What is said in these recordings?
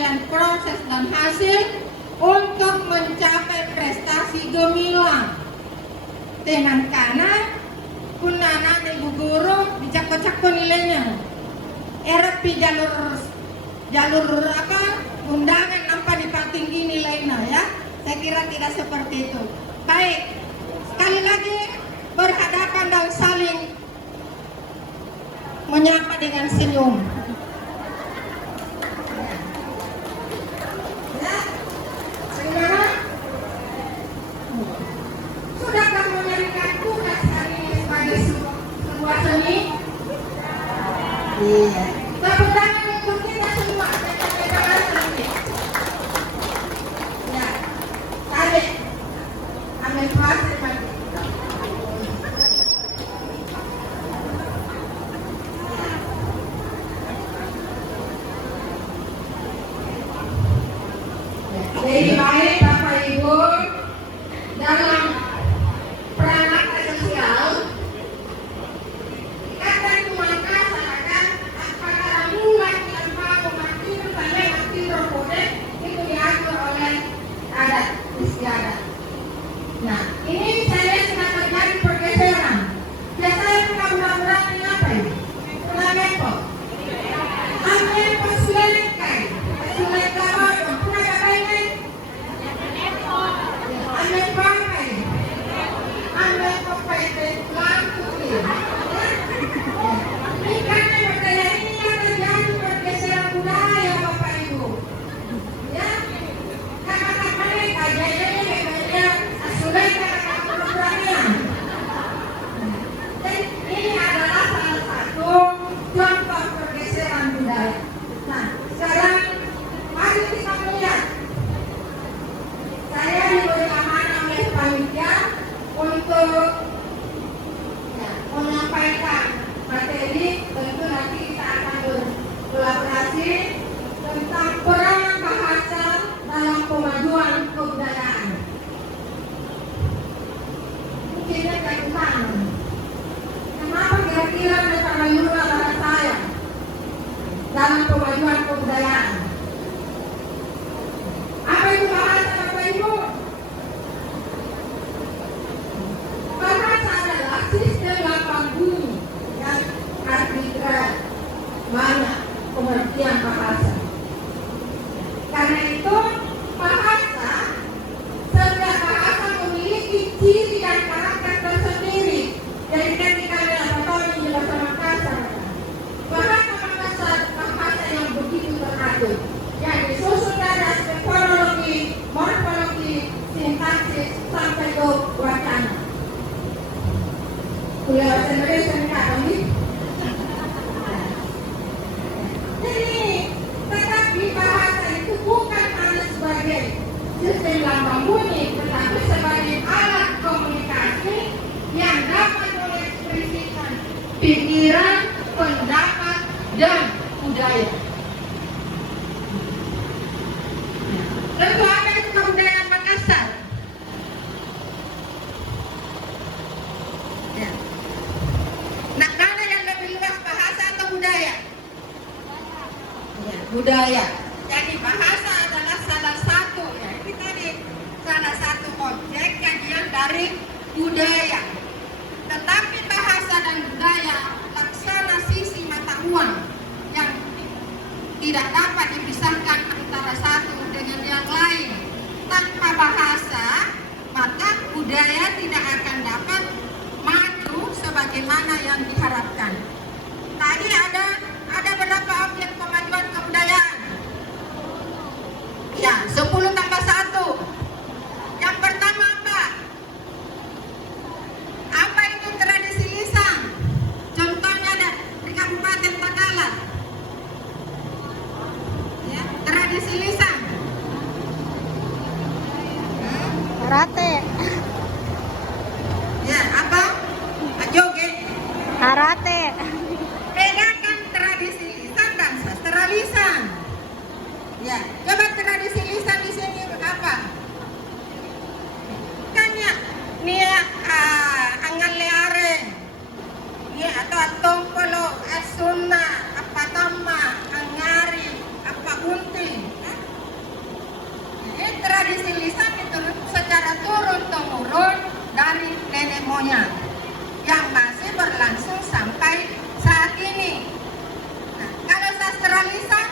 penilaian proses dan hasil untuk mencapai prestasi gemilang. Dengan kana kunana ibu guru dicako-cako nilainya. Pi jalur apa undangan nampak dipatinggi nilainya ya. Saya kira tidak seperti itu. Baik, sekali lagi berhadapan dan saling menyapa dengan senyum. Ya, bagaimana? Sudahkah memberikan tugas hari ini sebagai sebuah seni? Iya. Tepuk tangan untuk kita semua. Ya, tadi ambil pasir mati. Jadi baik Bapak Ibu, dalam peranata sosial kata itu mengatakan apakah mulai tanpa memakai sampai mati rokode itu diatur oleh adat istiadat. Nah ini saya sudah terjadi pergeseran. Biasanya pura-pura ini apa ini? Pura-mepo ambil pasulekai pasulekai pura gabainai ambil pakai ambil pakai lampu ini karena budaya ini yang terjadi pergeseran budaya Bapak Ibu ya kata-kata mereka jadinya mereka asulekai pura-pura. Dan ini adalah salah satu contoh pergeseran budaya. Nah, sekarang mari kita melihat. Saya diberi amanah oleh panitia untuk menyampaikan materi. Tentu nanti kita akan berkolaborasi tentang peran bahasa dalam pemajuan kebudayaan. Mungkin saya utama. Kenapa kira-kira mereka menyuruh anak saya dalam pemajuan kebudayaan? Apa itu bahasa Bapak Ibu? Bahasa adalah sistem lapang bumi yang arbitrer, banyak pengertian bahasa. Karena itu bahasa, setiap bahasa memiliki ciri dan karakter tersendiri. Jadi ketika kita tahu ini bahasa Makassar, bahasa yang begitu teratur, yang disusun dari aspek fonologi, morfologi, sintaksis sampai ke wacana. Kuliah bahasa Indonesia enggak kami? Jadi, tetapi bahasa itu bukan hanya sebagai sistem lambang bunyi, tetapi sebagai alat komunikasi yang dapat mengekspresikan pikiran, pendapat, dan budaya. Lalu apa itu kebudayaan Makassar? Ya. Nah, mana yang lebih luas, bahasa atau budaya? Ya, budaya. Jadi bahasa adalah salah satu, ya ini tadi salah satu objek kajian dari budaya. Tetapi bahasa dan budaya laksana sisi mata uang yang tidak dapat dipisahkan antara satu dengan yang lain. Tanpa bahasa, maka budaya tidak akan dapat maju sebagaimana yang diharapkan. Tadi ada berapa objek pemajuan kebudayaan? Ya, 10 tambah 1. Yang pertama apa? Apa itu tradisi lisan? Contohnya ada di Kabupaten Bakalan. Ya, tradisi lisan. Karate. Ya, apa? Joget. Karate. Bedakan tradisi lisan dan sastra lisan. Ya, coba tradisi lisan di sini apa? Kan ya, nia angan leare. Ya, atau tongkolo, asuna, apa tama, angari, apa bunting. tradisi lisan itu secara turun-temurun dari nenek moyang yang masih berlangsung sampai saat ini. Nah, kalau sastra lisan,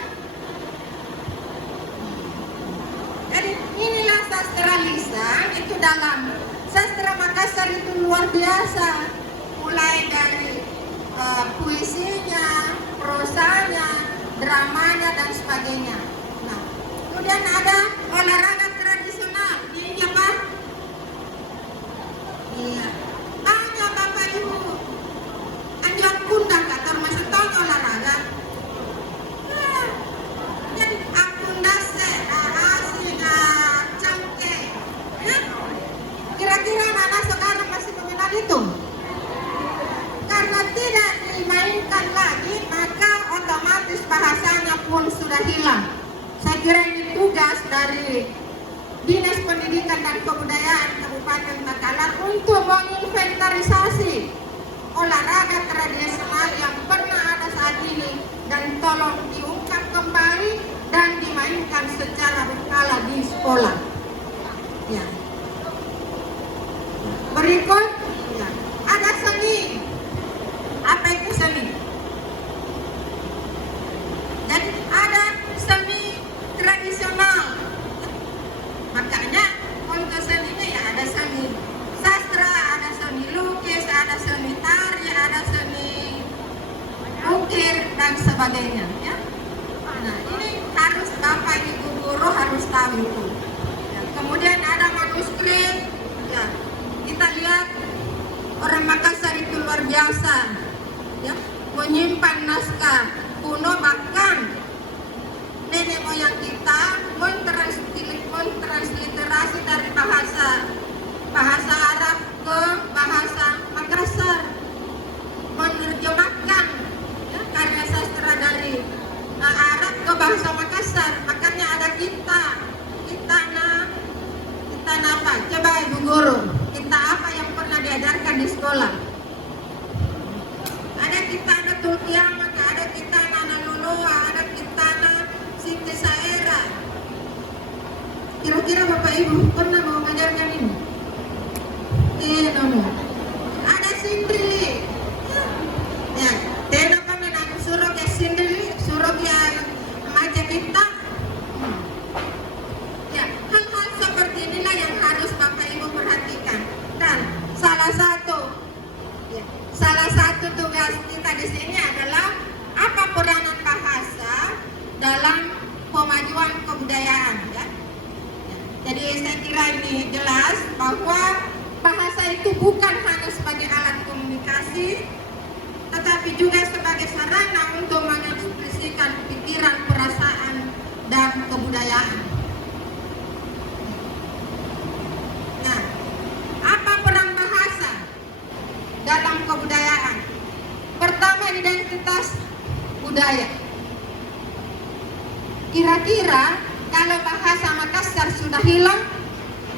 jadi inilah sastra lisan itu dalam sastra Makassar itu luar biasa, mulai dari puisinya, prosanya, dramanya dan sebagainya. Nah, kemudian ada olahraga tradisional, ini apa? Iya, tanya Bapak Ibu, anjang pundak kah termasuk tanya olahraga? Nah, jadi akundase, asing, cangke, ya? Kira-kira anak sekarang masih mengenal itu? Karena tidak dimainkan lagi, maka otomatis bahasanya pun sudah hilang. Saya kira ini tugas dari Dinas Pendidikan dan Kebudayaan Kabupaten Takalar untuk menginventarisasi olahraga tradisional yang pernah ada saat ini dan tolong diungkap kembali dan dimainkan secara berkala di sekolah. Ya. Berikut, ya, ada seni. Apa itu seni? Jadi ada seni tradisional. Makanya untuk seninya ya ada seni sastra, ada seni lukis, ada seni tari, ada seni ukir dan sebagainya. Ya. Nah, ini harus Bapak Ibu guru harus tahu itu. Ya. Kemudian ada manuskrip. Ya. Kita lihat orang Makassar itu luar biasa. Ya, menyimpan naskah kuno, bahkan nenek moyang kita mentransliterasi dari bahasa Arab ke bahasa Makassar, menerjemahkan ya, karya sastra dari Arab ke bahasa Makassar. Makanya ada kita apa? Coba Ibu Guru, kita apa yang pernah diajarkan di sekolah? Ada kita Tulkiamat, ada kita Luluwa, ada kita Siti Saera. Kira-kira Bapak Ibu pernah mau mengajarkan ini? Tidak. Ada Sindrili. Ya, tidak pernah aku suruh ke Sindrili, suruh ke macam kita. Ya, hal-hal seperti inilah yang harus Bapak Ibu perhatikan. Dan salah satu tugas kita di sini adalah apa peranan bahasa dalam pemajuan kebudayaan. Ya. Jadi saya kira ini jelas bahwa bahasa itu bukan hanya sebagai alat komunikasi, tetapi juga sebagai sarana untuk mengekspresikan pikiran, perasaan, dan kebudayaan. Nah, apa peran bahasa dalam kebudayaan? Pertama, identitas budaya. Kira-kira kalau bahasa Makassar sudah hilang,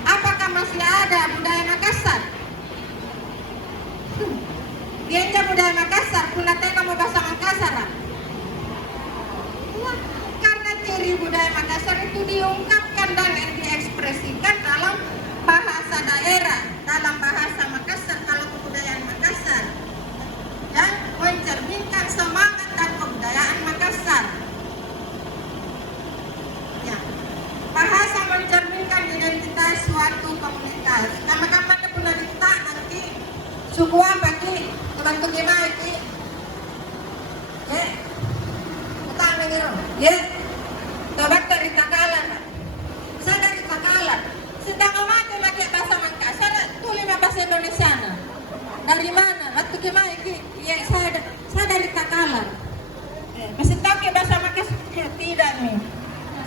apakah masih ada budaya Makassar? Dia budaya Makassar, pula tengok mau bahasa Makassar. Nah, karena ciri budaya Makassar itu diungkapkan dan diekspresikan dalam bahasa daerah, dalam bahasa Makassar, kalau kebudayaan Makassar, yang mencerminkan semangat dan kebudayaan Makassar. Ya, bahasa mencerminkan identitas suatu komunitas. Kapan-kapan pernah ditanya nanti suku apa ki? Bantu gimana ki? Ya, kita ambil ya. Tobat dari Takalar. Saya dari Takalar. Sedang mati pakai bahasa Makassar, tulis bahasa Indonesia. Dari mana? Waktu gimana ki? Ya, saya dari Takalar. Masih tahu ke bahasa Makassar? Ya, tidak nih.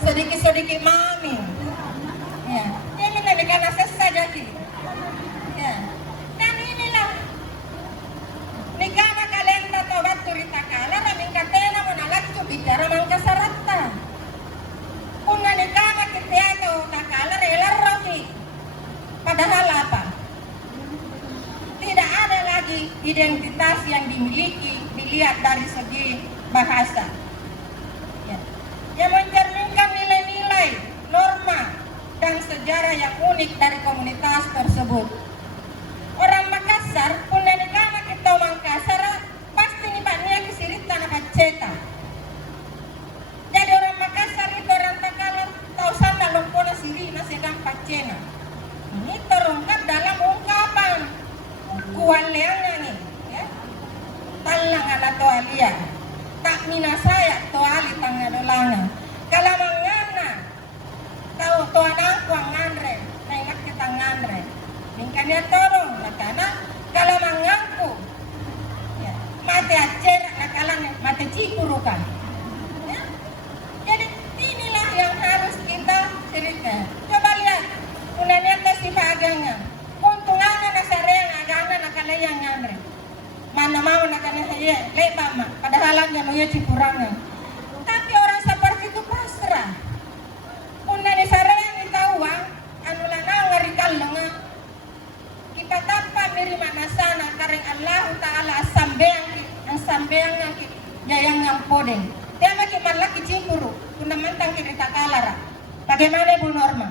Sedikit-sedikit mami. Ya, ini tadi karena sesat jadi. Ya, dan inilah negara kalian tahu waktu di Takalar, amin katanya menolak itu bicara Makassarata. Una negara kita tahu Takalar elar rohi. Padahal apa? Tidak ada lagi identitas yang dimiliki dilihat dari segi bahasa. Ya, yang mencerminkan nilai-nilai, norma, dan sejarah yang unik dari komunitas tersebut. Orang Makassar, pun dari kama kita Makassar, pasti nih baknya kisirita na paceta. Jadi orang Makassar itu orang Takalar tahu sana lompona sirina sedang pacena. Ini terungkap dalam ungkapan kualeangnya nih, ya. Talang ada toalia, tak mina saya toali tangga dolanga. Kalau mangana, tahu toanang kuang ngandre, naik kita ngandre. Mingkanya torong, nakana kalau mangangku, ya, mate acer, nakalan mate cikurukan. Ya. Jadi inilah yang harus kita cerita. Coba lihat, unanya tesipa agangnya. Untungannya nasareng agangnya nakalayang ngandre. Mana mau nakana saya lebama, padahal yang mau cikurangan. Tapi orang seperti itu pasrah. Unanya sareng itawang, anu lanang ngarikalonga. Kita tanpa mirima nasana kareng Allah Ta'ala ang sambeang ng jayang ng podeng. Kaya makimalaki cipuru, kung namantang kita kalara. Bagaimana Bu Norma?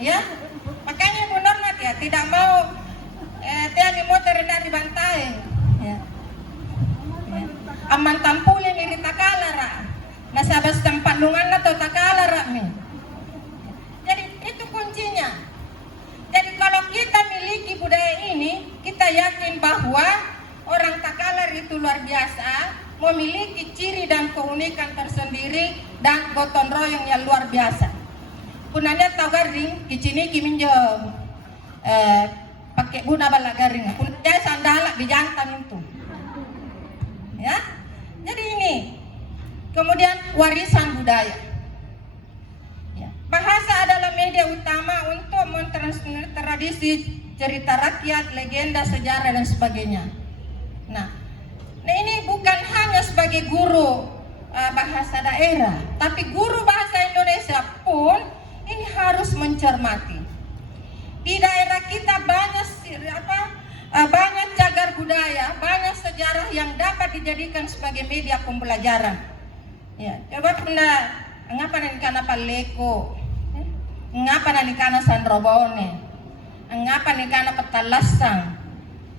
Ya, makanya Bu Norma ya, tidak mau tiang di motor na dibantai. Ya. Aman tampulin ini takalara. Nasabas tampalungan na to takalara mi. Jadi itu kuncinya. Jadi kalau kita miliki budaya ini, kita yakin bahwa orang Takalar itu luar biasa, memiliki ciri dan keunikan tersendiri dan gotong royong yang luar biasa. Punanya tahu garing, kicini kiminjo pakai buna bala garing. Punanya sandala di jantan itu. Ya, jadi ini. Kemudian warisan budaya. Bahasa adalah media utama untuk mentransmit tradisi, cerita rakyat, legenda, sejarah, dan sebagainya. Nah ini bukan hanya sebagai guru bahasa daerah, tapi guru bahasa Indonesia pun ini harus mencermati. Di daerah kita banyak cagar budaya, banyak sejarah yang dapat dijadikan sebagai media pembelajaran. Ya, coba ngapa nih kana paleko, ngapa nih kana sandrobone, ngapa nih kana petalasang,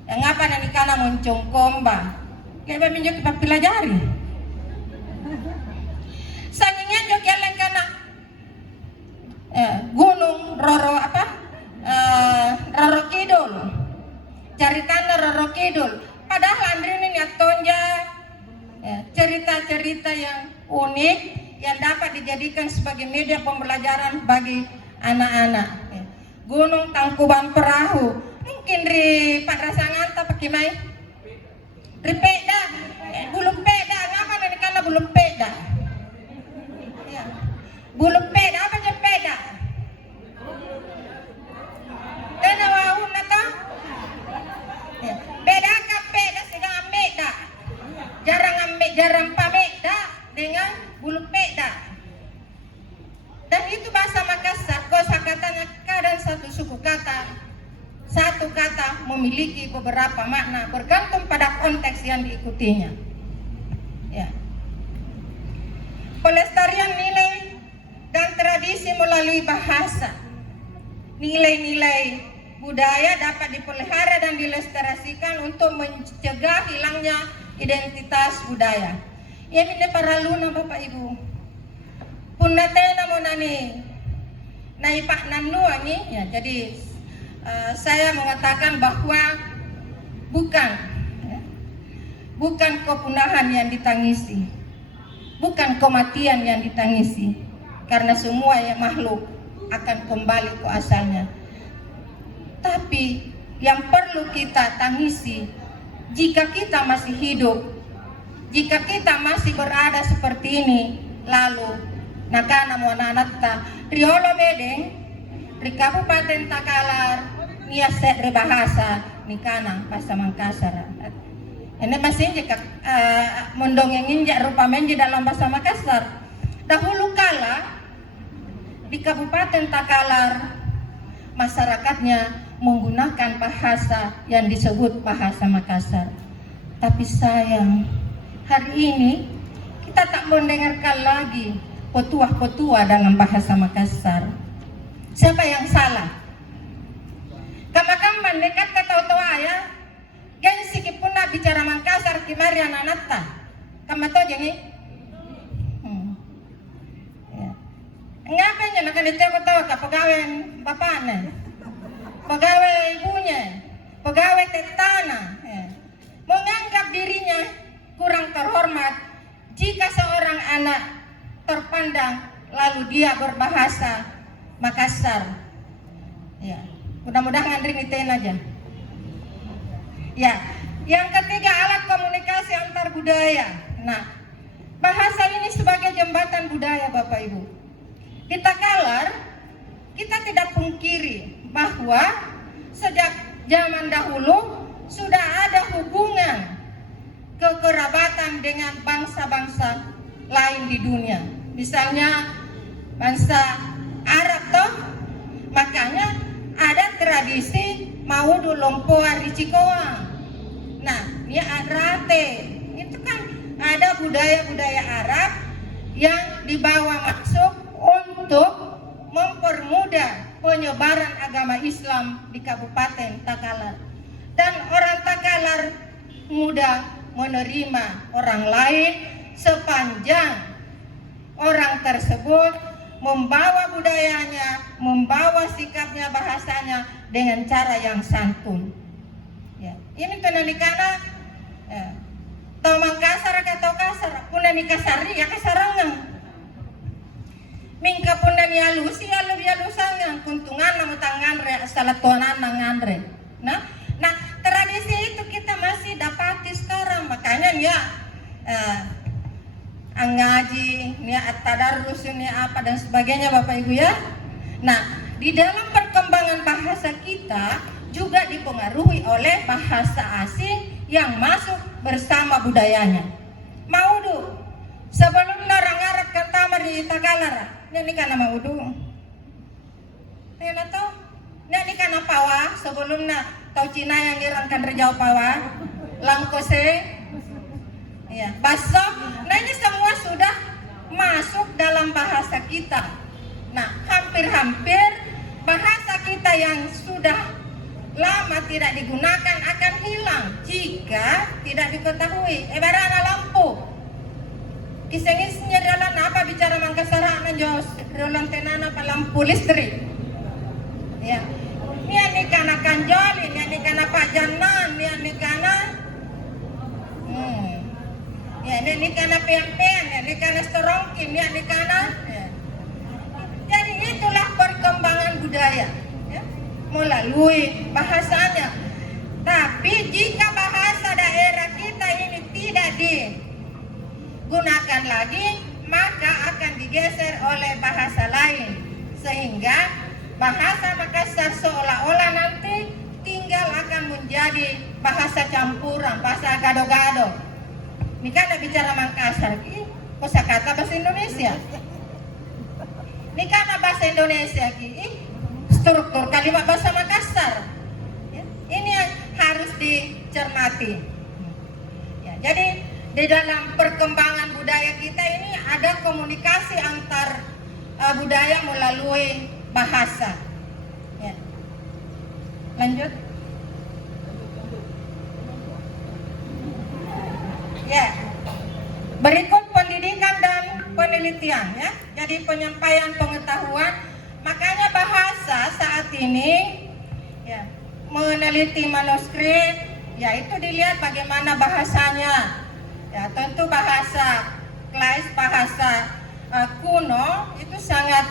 ngapa nih kana moncongkomba, kayak minjuk pelajari. Sangingan juga yang kana gunung Roro Roro Kidul, ceritanya Roro Kidul. Padahal Andri ini tonja cerita-cerita yang unik yang dapat dijadikan sebagai media pembelajaran bagi anak-anak. Gunung Tangkuban Perahu, mungkin di Padrasanganta pakai mai, di peda, belum peda, ngapa nih karena belum peda, ya. Belum peda, apa aja peda? Dana wahun nata, ya. Beda kan peda sedang ameda, jarang pameda dengan bulu peda. Dan itu bahasa Makassar, kosakatanya kadang satu suku kata, satu kata memiliki beberapa makna bergantung pada konteks yang diikutinya. Ya. Pelestarian nilai dan tradisi melalui bahasa. Nilai-nilai budaya dapat dipelihara dan dilestarikan untuk mencegah hilangnya identitas budaya. Ya ini para luna Bapak Ibu. Pundatena mo nani naipak nanua nih ya. Jadi saya mengatakan bahwa bukan kepunahan yang ditangisi, bukan kematian yang ditangisi, karena semua yang makhluk akan kembali ke asalnya. Tapi yang perlu kita tangisi, jika kita masih hidup, jika kita masih berada seperti ini, lalu nakana mo nanata riolo bedeng di Kabupaten Takalar niaset bahasa nikana bahasa Makassar. Ini masih jika mendongengin jak rupa menji dalam bahasa Makassar. Dahulu kala di Kabupaten Takalar masyarakatnya menggunakan bahasa yang disebut bahasa Makassar. Tapi sayang, hari ini kita tak mendengarkan lagi petuah-petuah dalam bahasa Makassar. Siapa yang salah? Kamakaman nekat ka tawa ya. Gani sikip pun na bicara Mangkasar kimari ananatta. Kamato jangi. Ya. Ngapa niya nakanitya ko tawa ka pegawai bapaknya, pegawai ibunya, pegawai tetana. Ya. Menganggap dirinya kurang terhormat jika seorang anak terpandang lalu dia berbahasa Makassar. Ya, mudah-mudahan Andri ngitain aja. Ya, yang ketiga alat komunikasi antar budaya. Nah, bahasa ini sebagai jembatan budaya Bapak Ibu. Kita kalar, kita tidak pungkiri bahwa sejak zaman dahulu sudah ada hubungan kekerabatan dengan bangsa-bangsa lain di dunia. Misalnya bangsa Arab toh, makanya ada tradisi Maudu Lompoa Ricikoa. Nah, ini Arate. Itu kan ada budaya-budaya Arab yang dibawa masuk untuk mempermudah penyebaran agama Islam di Kabupaten Takalar. Dan orang Takalar mudah menerima orang lain sepanjang orang tersebut membawa budayanya, membawa sikapnya, bahasanya dengan cara yang santun. Ya. Ini penanikana tau Mangkasar atau kasar, puna ni kasari ya kasarangan. Mingka puna ni alusi alusangan, kuntungan namu tanganre, salatuanan nanganre. Nah, tradisi itu kita masih dapati sekarang, makanya ya ngaji, nih at-tadarrus, nih apa dan sebagainya Bapak Ibu ya. Nah, di dalam perkembangan bahasa kita juga dipengaruhi oleh bahasa asing yang masuk bersama budayanya. Maudu, sebelum orang Arab kantamar di Takalar, ini kan Maudu. Ini tahu? Ini kan Pawa, sebelumnya tahu Cina yang irangkan rejau Pawa, Langkose. Ya, basok. Nah, ini semua sudah masuk dalam bahasa kita. Nah, hampir-hampir bahasa kita yang sudah lama tidak digunakan akan hilang jika tidak diketahui. Ibarat lampu. Kisah-kisahnya dalam apa bicara Mangkasar jos dalam tenana lampu listrik. Ya. Ini kana kanjoli, ini kana pajanan, ini kana ya, ini karena pen-pen, ini karena serongkin, ini karena ya. Jadi itulah perkembangan budaya ya, melalui bahasanya. Tapi jika bahasa daerah kita ini tidak digunakan lagi, maka akan digeser oleh bahasa lain, sehingga bahasa Makassar seolah-olah nanti tinggal akan menjadi bahasa campuran, bahasa gado-gado. Ini kan ada bicara Makassar, kosakata bahasa Indonesia. Ini kan bahasa Indonesia, struktur kalimat bahasa Makassar. Ya, ini yang harus dicermati. Ya, jadi di dalam perkembangan budaya kita ini ada komunikasi antar budaya melalui bahasa. Ya. Lanjut. Ya, berikut pendidikan dan penelitian ya. Jadi penyampaian pengetahuan. Makanya bahasa saat ini ya, meneliti manuskrip, yaitu dilihat bagaimana bahasanya. Ya, tentu bahasa klais, bahasa kuno itu sangat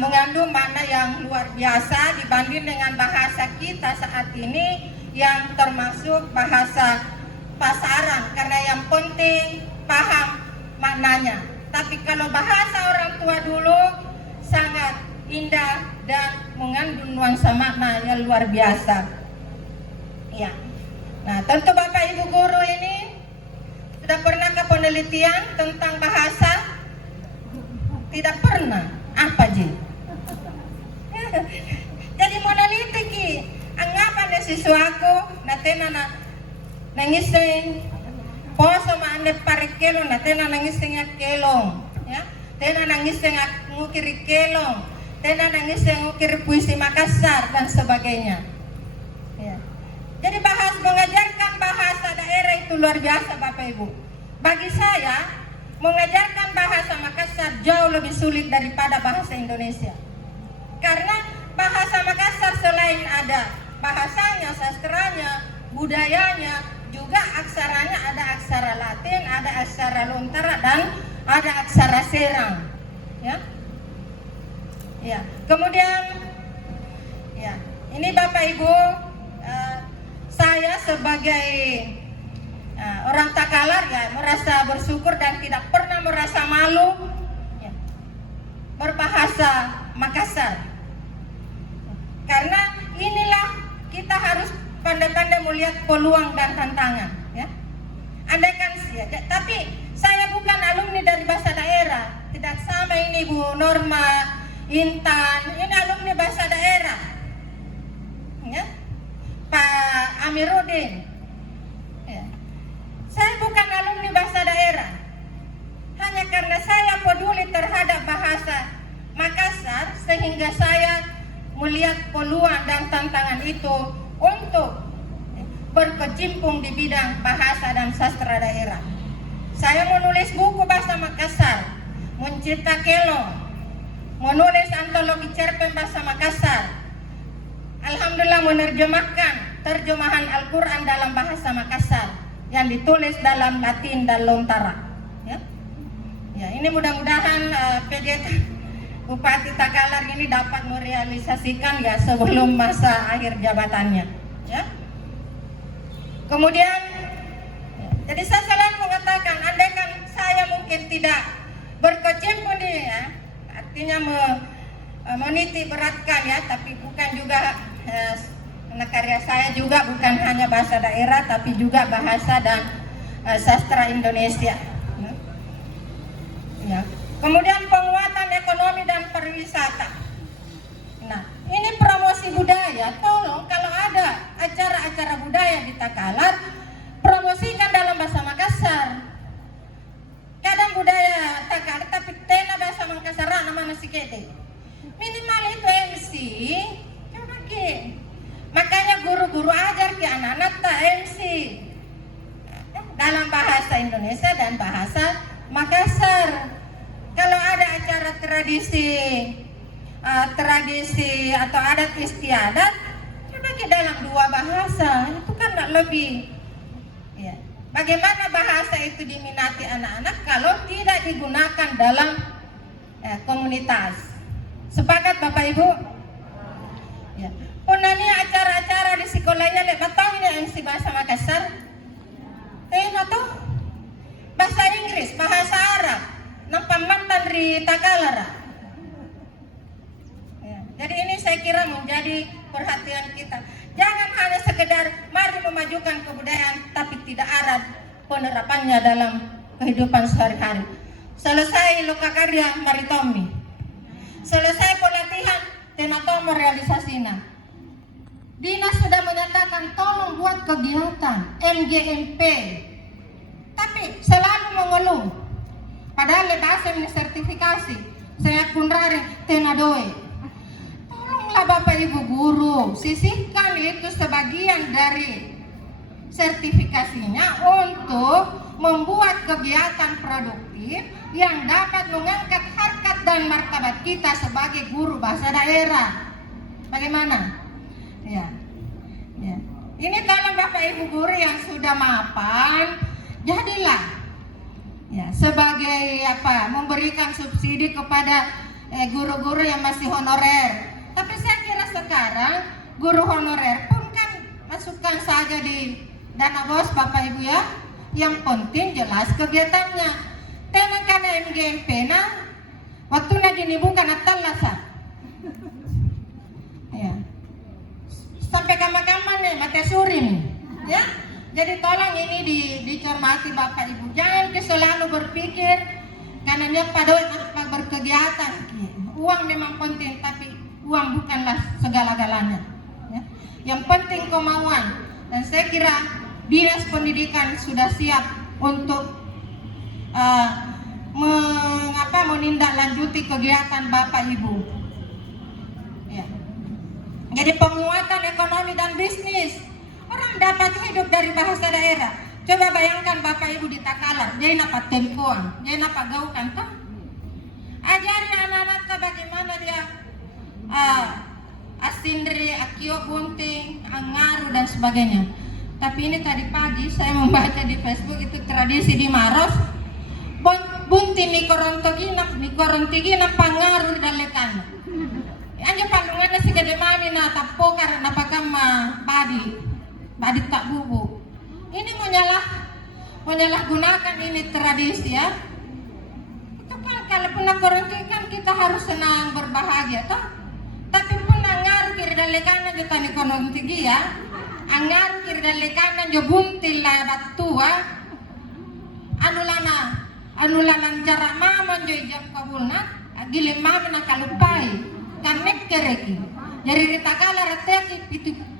mengandung makna yang luar biasa dibanding dengan bahasa kita saat ini yang termasuk bahasa pasaran, karena yang penting paham maknanya. Tapi kalau bahasa orang tua dulu sangat indah dan mengandung nuansa makna yang luar biasa. Ya. Nah, tentu Bapak Ibu guru ini sudah pernah ke penelitian tentang bahasa? Tidak pernah. Apa Ji? Jadi meneliti ki, anggapan siswaku natena nangising poso maande parekelong natena nangising kelong ya tena nangising ngukiri kelong tena nangis yang ukir puisi Makassar dan sebagainya. Ya. Jadi mengajarkan bahasa daerah itu luar biasa Bapak Ibu. Bagi saya, mengajarkan bahasa Makassar jauh lebih sulit daripada bahasa Indonesia. Karena bahasa Makassar selain ada bahasanya, sastranya, budayanya, juga aksaranya ada aksara Latin, ada aksara Lontara, dan ada aksara Serang. Ya. Ya. Kemudian, ya, ini Bapak Ibu, saya sebagai orang Takalar ya merasa bersyukur dan tidak pernah merasa malu ya, berbahasa Makassar. Karena inilah kita harus pandai-pandai melihat peluang dan tantangan ya. Andaikan ya, tapi saya bukan alumni dari bahasa daerah, tidak sama ini Bu Norma, Intan, ini alumni bahasa daerah ya. Pak Amiruddin ya. Saya bukan alumni bahasa daerah, hanya karena saya peduli terhadap bahasa Makassar sehingga saya melihat peluang dan tantangan itu untuk berkecimpung di bidang bahasa dan sastra daerah. Saya menulis buku bahasa Makassar, mencipta kelong, menulis antologi cerpen bahasa Makassar. Alhamdulillah menerjemahkan terjemahan Al-Quran dalam bahasa Makassar yang ditulis dalam Latin dan Lontara. Ya, ya ini mudah-mudahan PJ Bupati Takalar ini dapat merealisasikan ya sebelum masa akhir jabatannya. Ya. Kemudian, ya, jadi saya selalu mengatakan, andaikan saya mungkin tidak berkecimpung di, ya, artinya meniti beratkan ya, tapi bukan juga karena karya saya juga bukan hanya bahasa daerah, tapi juga bahasa dan sastra Indonesia. Ya. Kemudian penguatan ekonomi dan pariwisata. Nah, ini promosi budaya. Tolong kalau ada acara-acara budaya di Takalar, promosikan dalam bahasa Makassar. Kadang budaya Takalar, tapi tena bahasa Makassar nama sikete. Minimal itu MC, coba ke. Makanya guru-guru ajar ke anak-anak tak MC dalam bahasa Indonesia dan bahasa Makassar. Kalau ada acara tradisi atau adat istiadat, coba ke dalam dua bahasa, itu kan tak lebih. Ya. Bagaimana bahasa itu diminati anak-anak kalau tidak digunakan dalam komunitas? Sepakat Bapak Ibu? Ya. Punani acara-acara di sekolahnya lebat tahu ini MC bahasa Makassar? Tuh bahasa Inggris, bahasa Arab. Nampak mantan di Takalar. Ya, jadi ini saya kira menjadi perhatian kita. Jangan hanya sekedar mari memajukan kebudayaan, tapi tidak ada penerapannya dalam kehidupan sehari-hari. Selesai lokakarya maritomi, selesai pelatihan tenatomo realisasinya. Dinas sudah menyatakan tolong buat kegiatan MGMP, tapi selalu mengeluh. Padahal bahasa ini sertifikasi, saya kunrare tenadoe. Tolonglah Bapak Ibu guru, sisihkan itu sebagian dari sertifikasinya untuk membuat kegiatan produktif yang dapat mengangkat harkat dan martabat kita sebagai guru bahasa daerah. Bagaimana? Ya, ya. Ini kalau Bapak Ibu guru yang sudah mapan, jadilah. Ya, sebagai memberikan subsidi kepada guru-guru yang masih honorer. Tapi saya kira sekarang guru honorer pun kan masukkan saja di dana bos Bapak Ibu ya. Yang penting jelas kegiatannya. Tenakan MGMP nah waktu gini bukan atalasa. Ya. Sampai kamar-kamar nih mati suri nih. Ya. Jadi tolong ini dicermati Bapak Ibu. Jangan selalu berpikir karena dia pada berkegiatan. Uang memang penting, tapi uang bukanlah segala-galanya. Ya. Yang penting kemauan. Dan saya kira Dinas Pendidikan sudah siap untuk menindaklanjuti kegiatan Bapak Ibu. Jadi penguatan ekonomi dan bisnis. Orang dapat hidup dari bahasa daerah. Coba bayangkan Bapak Ibu di Takalar, dia dapat tempuan, dia dapat gaukan toh. Ajari anak-anak bagaimana dia asindri, akio, bunting, angaru dan sebagainya. Tapi ini tadi pagi saya membaca di Facebook itu tradisi di Maros. Bunting ni korontiginap pangaru dan lekan. Anjo palungan si gede mami na tapo karena pakama badi tak bubuk. Ini menyalah gunakan ini tradisi ya. Itu kan kalau pernah koronti kan kita harus senang berbahagia toh. Tapi pun angar kiri dan lekanan jo tani koronti ya. Angar kiri dan lekanan jo buntil lah batua. Anulanan jarak mama jo ijab kabulna. Gilim mama nak kalupai. Kanek kereki. Jadi ritakala rateki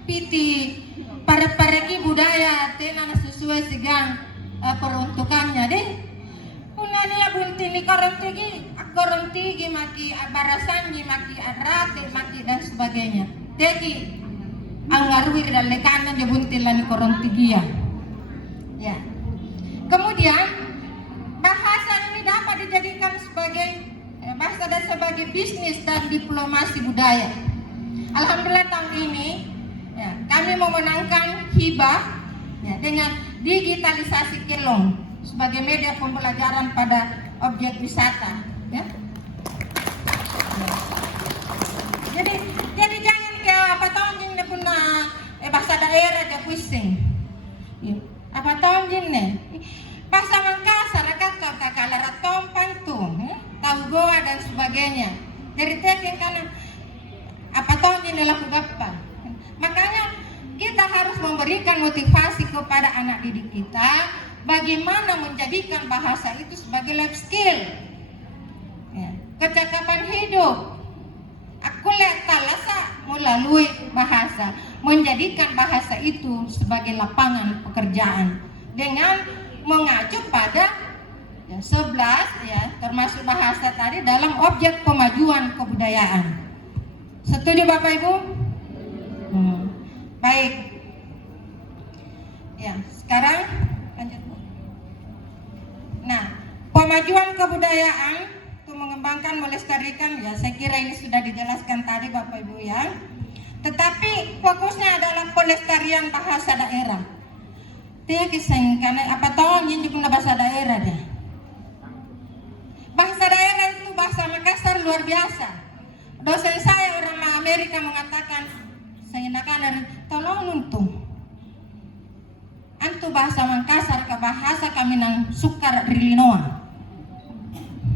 piti para-pareki budaya tena sesuai segang peruntukannya deh. Punania buntini korontigi maki barasanji maki adrate maki dan sebagainya. Teki anggarwir dan lekanan je buntilani korontigia. Ya. Kemudian bahasa ini dapat dijadikan sebagai bahasa dan sebagai bisnis dan diplomasi budaya. Alhamdulillah tahun ini ya, kami memenangkan hibah ya, dengan digitalisasi Kelong sebagai media pembelajaran pada objek wisata. Ya. Jadi jangan ke apa tahun ini puna bahasa daerah dia pusing. Ya. Apa tahun ini bahasa Mangkasar kakak tompan tuh. Tahu goa dan sebagainya. Jadi tekin karena apa tahun ini laku gampang. Makanya kita harus memberikan motivasi kepada anak didik kita bagaimana menjadikan bahasa itu sebagai life skill. Ya. Kecakapan hidup. Aku lihat talasa melalui bahasa, menjadikan bahasa itu sebagai lapangan pekerjaan dengan mengacu pada 11 ya, termasuk bahasa tadi dalam objek pemajuan kebudayaan. Setuju Bapak Ibu? Baik. Ya, sekarang lanjut. Nah, pemajuan kebudayaan untuk mengembangkan, melestarikan ya, saya kira ini sudah dijelaskan tadi Bapak Ibu ya. Tetapi fokusnya adalah pelestarian bahasa daerah. Dia kisah karena apa tahun ini pun bahasa daerah deh. Bahasa daerah itu bahasa Makassar luar biasa. Dosen saya orang Amerika mengatakan, saya nakanan tolong nuntung. Antu bahasa Makassar ke bahasa kami nang sukar Rilinoa.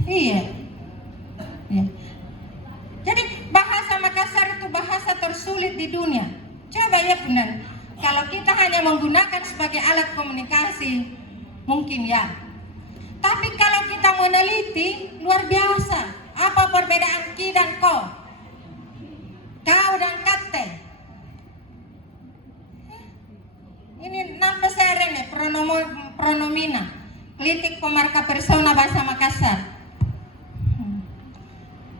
Iya. Ya. Jadi bahasa Makassar itu bahasa tersulit di dunia. Coba ya benar. Kalau kita hanya menggunakan sebagai alat komunikasi, mungkin ya. Tapi kalau kita meneliti, luar biasa. Apa perbedaan ki dan ko? Kau dan kate. Ini nampak serene pronomina. Kritik pemarka persona bahasa Makassar.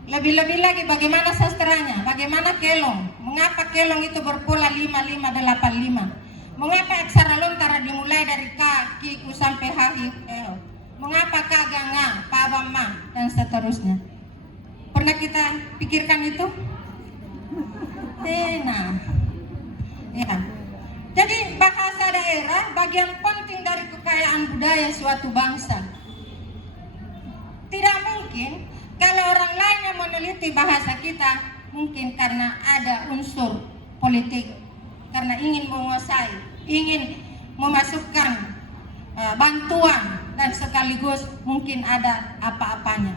Lebih-lebih lagi bagaimana sastranya, bagaimana kelong. Mengapa kelong itu berpola 5-5-8-5? Mengapa aksara lontara dimulai dari ka, ki, ku sampai ha, hi, mengapa kaga, nga, pa, ma, dan seterusnya. Pernah kita pikirkan itu? Nah, ya. Jadi bahasa daerah bagian penting dari kekayaan budaya suatu bangsa. Tidak mungkin kalau orang lain yang meneliti bahasa kita, mungkin karena ada unsur politik, karena ingin menguasai, ingin memasukkan bantuan, dan sekaligus mungkin ada apa-apanya.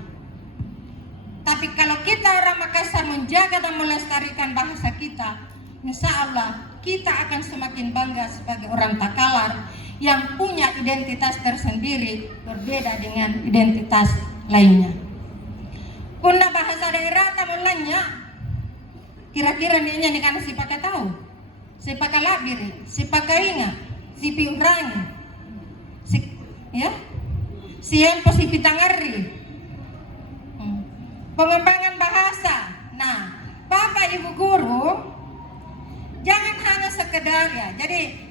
Tapi kalau kita orang Makassar menjaga dan melestarikan bahasa kita, insya Allah kita akan semakin bangga sebagai orang Takalar yang punya identitas tersendiri berbeda dengan identitas lainnya. Kuna bahasa daerah tamulannya, kira-kira dia nih karena si pakai tahu, si pakai labiri, si pakai ingat, si piurangi, si ya, si yang positif tangari. Pengembangan bahasa. Nah, Bapak Ibu guru sekedar ya. Jadi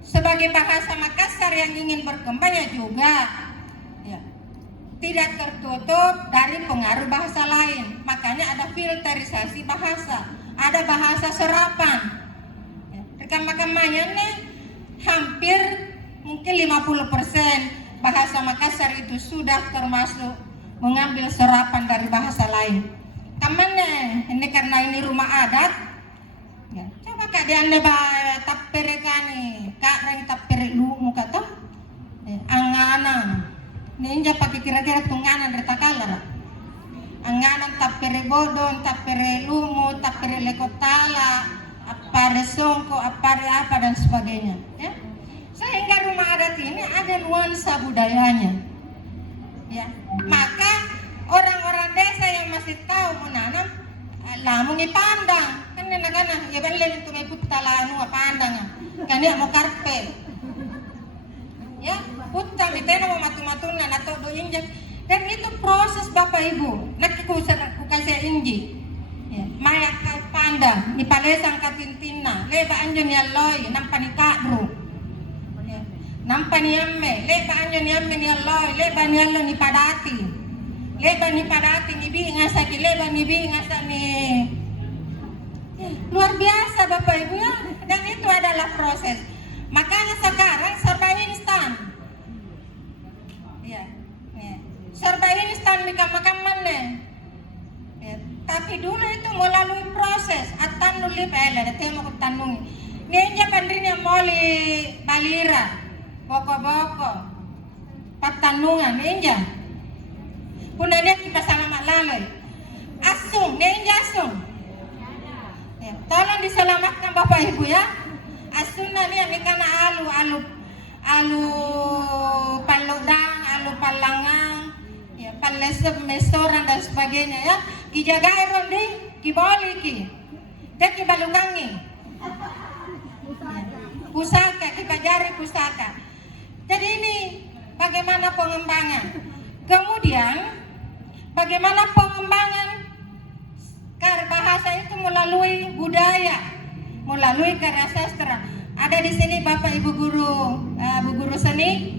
sebagai bahasa Makassar yang ingin berkembang ya juga ya, tidak tertutup dari pengaruh bahasa lain. Makanya ada filterisasi bahasa, ada bahasa serapan. Ya, rekam-rekamannya nih hampir mungkin 50% bahasa Makassar itu sudah termasuk mengambil serapan dari bahasa lain. Kamane ini karena ini rumah adat. Ya, coba kak dia anda tapere kani, kak reng tapere lu muka toh, anganan. Ninja pakai kira-kira tunganan retakalar. Anganan tapere bodon, tapere lumu, tapere lekotala, apare songko, apare apa dan sebagainya. Ya, sehingga rumah adat ini ada nuansa budayanya. Ya, maka orang-orang desa yang masih tahu menanam lamun ipandang kan nana ya balik itu may putala anu pandang kan dia mau karpet ya putta mitena mau matu-matunan atau do injak dan itu proses bapak ibu nakikusan aku kasih inji ya maya pandang ni palesang katintina leba anjon ya loy nampani kadru ya nampani yamme leba anjon yamme ni loy leba ni allo ni padati leba ni padati ni bi ngasaki leba ni bi ngasani luar biasa bapak ibu ya, dan itu adalah proses. Makanya sekarang serba instan ya, ya. Serba instan makam-makaman ya. Tapi dulu itu melalui proses atan nuli pele ada temo tanung ninja pandrinya moli balira boko-boko patanungan ninja punanya kita salamat lalai asung ninja asung ya, tolong diselamatkan bapak ibu ya asuna nih karena alu palodang alu palangang ya palesep mesoran dan sebagainya ya kijagai rondi kiboli ki dek kibalukangi pusaka kita jari pusaka jadi ini bagaimana pengembangan kemudian bagaimana pengembangan bahasa itu melalui budaya, melalui karya sastra. Ada di sini Bapak Ibu guru, Bu guru seni,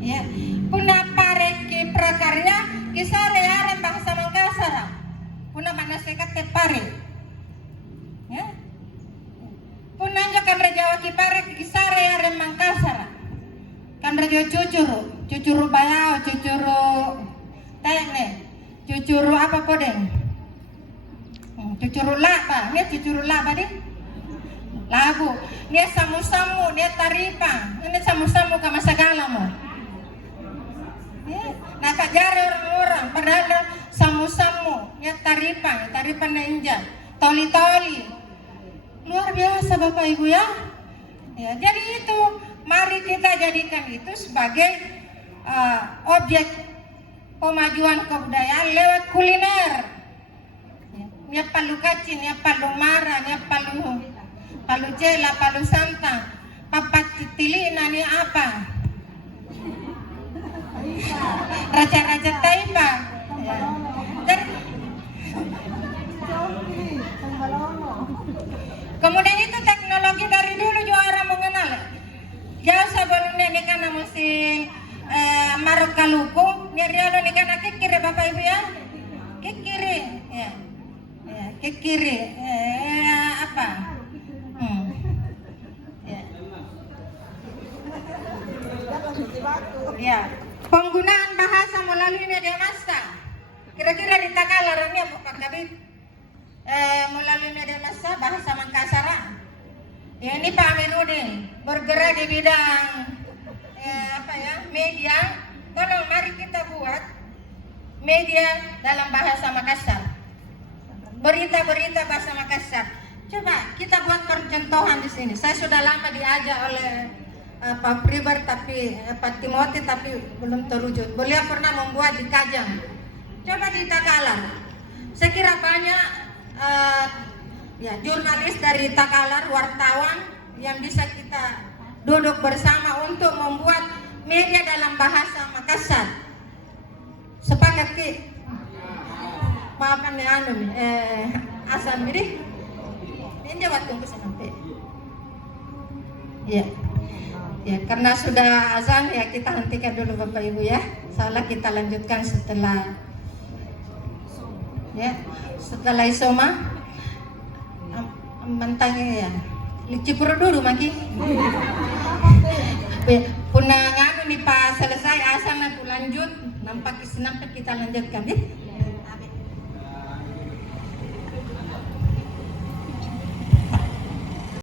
ya. Puna pareki prakarya kisah rearan bahasa Makassar. Puna mana sekat tepare, ya. Puna kan Jawa kipare kisah rearan Makassar. Kan raja cucuru bayau, cucuru tene, cucuru apa podeng? Cucuru laba, ini cucuru laba deh. Lagu, ini samu-samu, ini taripa, ini samu-samu ke masagala mo. Nah kajari orang-orang, padahal samu-samu, ini taripa na inja, toli-toli. Luar biasa Bapak Ibu ya. Ya, jadi itu, mari kita jadikan itu sebagai objek pemajuan kebudayaan lewat kuliner. Nya palu kacin, nya palu mara, nya palu jela, palu santang, papat titilina ni apa? Raja-raja Taipa. Ya. Kemudian itu teknologi dari dulu juga orang mengenal. Jauh sebelumnya ini kan musim Marok Kaluku, nyarialo ini kan kikiri Bapak Ibu ya, kikiri, ya. Ya, ke kiri apa ya. Ya penggunaan bahasa melalui media massa kira-kira di Takalarannya bukan kabit melalui media massa bahasa Makassar ya ini Pak Aminuddin bergerak di bidang media tolong mari kita buat media dalam bahasa Makassar berita-berita bahasa Makassar. Coba kita buat percontohan di sini. Saya sudah lama diajak oleh Pak Priber tapi Pak Timothy tapi belum terwujud. Beliau pernah membuat di Kajang. Coba di Takalar. Saya kira banyak jurnalis dari Takalar, wartawan yang bisa kita duduk bersama untuk membuat media dalam bahasa Makassar. Sepakat Ki? Maafkan ya asam ini jawab tunggu sampai Ya. Ya, karena sudah azan ya kita hentikan dulu Bapak Ibu ya. Salah kita lanjutkan setelah isoma. Mentangnya ya. Cipur dulu maki. Punang anu nih pas selesai asal aku lanjut nampak kita lanjutkan ya.